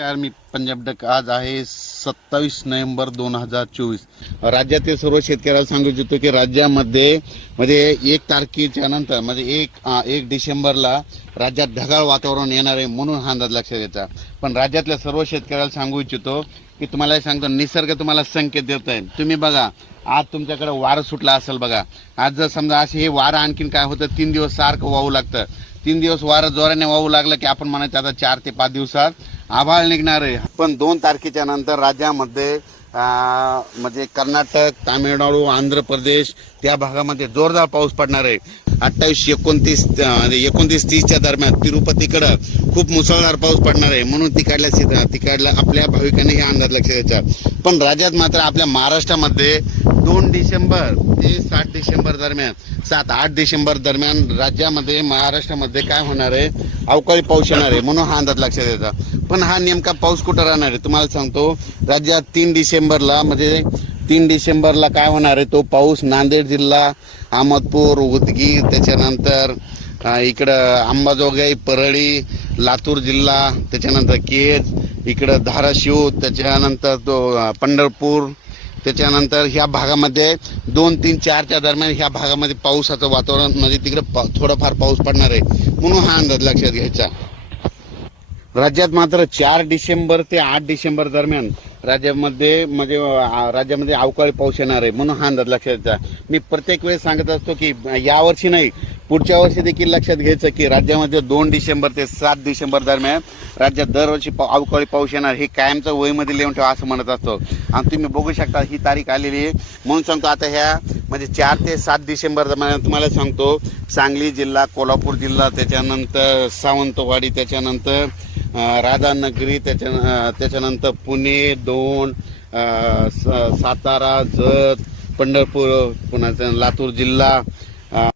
नमस्कार, मी पंजाब डक. आज आहे 27 नोव्हेंबर 2024. राज्यातील सर्व शेतकऱ्याला सांगू इच्छितो की राज्यामध्ये म्हणजे 1 तारखेच्या नंतर म्हणजे एक डिसेंबरला राज्यात ढगाळ वातावरण येणार आहे, म्हणून हा अंदाज लक्षात घ्यायचा. पण राज्यातल्या सर्व शेतकऱ्याला सांगू इच्छितो की तुम्हाला सांगतो, निसर्ग तुम्हाला संकेत देत आहे. तुम्ही बघा, आज तुमच्याकडे वारं सुटला असेल बघा. आज जर समजा असे हे वारं आणखीन काय होतं, 3 दिवस सारखं वाहू लागतं. 3 दिवस वारं जोराने वाहू लागलं की आपण म्हणायचं आता 4 ते 5 दिवसात आभाळ निघणार आहे. पण 2 तारखेच्या नंतर राज्यामध्ये म्हणजे कर्नाटक, तामिळनाडू, आंध्र प्रदेश त्या भागामध्ये जोरदार पाऊस पडणार आहे. 28-29-30च्या दरम्यान तिरुपतीकडं खूप मुसळधार पाऊस पडणार आहे, म्हणून तिकडल्या आपल्या भाविकांनी हे अंदाज लक्षात द्यायचा. पण राज्यात मात्र आपल्या महाराष्ट्रामध्ये 2 डिसेंबर ते 7 डिसेंबर दरम्यान 7-8 डिसेंबर दरम्यान राज्यामध्ये महाराष्ट्रामध्ये काय होणार आहे, अवकाळी पाऊस येणार आहे, म्हणून हा अंदाज लक्षात द्यायचा. पण हा नेमका पाऊस कुठं राहणार आहे तुम्हाला सांगतो. राज्यात 3 डिसेंबरला काय होणार आहे, तो पाऊस नांदेड जिल्हा, अहमदपूर, उदगीर, त्याच्यानंतर इकडं अंबाजोगाई, परळी, लातूर जिल्हा, त्याच्यानंतर केज, इकडं धाराशिव, त्याच्यानंतर तो पंढरपूर, त्याच्यानंतर ह्या भागामध्ये 2, 3, 4च्या दरम्यान ह्या भागामध्ये पावसाचं वातावरण म्हणजे तिकडे थोडाफार पाऊस पडणार आहे, म्हणून हा अंदाज लक्षात घ्यायचा. राज्यात मात्र 4 डिसेंबर ते 8 डिसेंबर दरम्यान राज्यामध्ये अवकाळी पाऊस येणार आहे, म्हणून हा अंदाज लक्षात घ्यायचा. मी प्रत्येक वेळेस सांगत असतो की यावर्षी नाही, पुढच्या वर्षी देखील लक्षात घ्यायचं की राज्यामध्ये 2 डिसेंबर ते 7 डिसेंबर दरम्यान राज्यात दरवर्षी अवकाळी पाऊस येणार, हे कायमचं वहीमध्ये लिहून ठेवा असं म्हणत असतो. आणि तुम्ही बघू शकता ही तारीख आलेली आहे, म्हणून सांगतो. आता ह्या म्हणजे 4 ते 7 डिसेंबर दरम्यान तुम्हाला सांगतो, सांगली जिल्हा, कोल्हापूर जिल्हा, त्याच्यानंतर सावंतवाडी, त्याच्यानंतर राधानगरी, त्याच्यानंतर पुणे, दौंड, सातारा, जत, पंढरपूर, पुन्हा लातूर जिल्हा,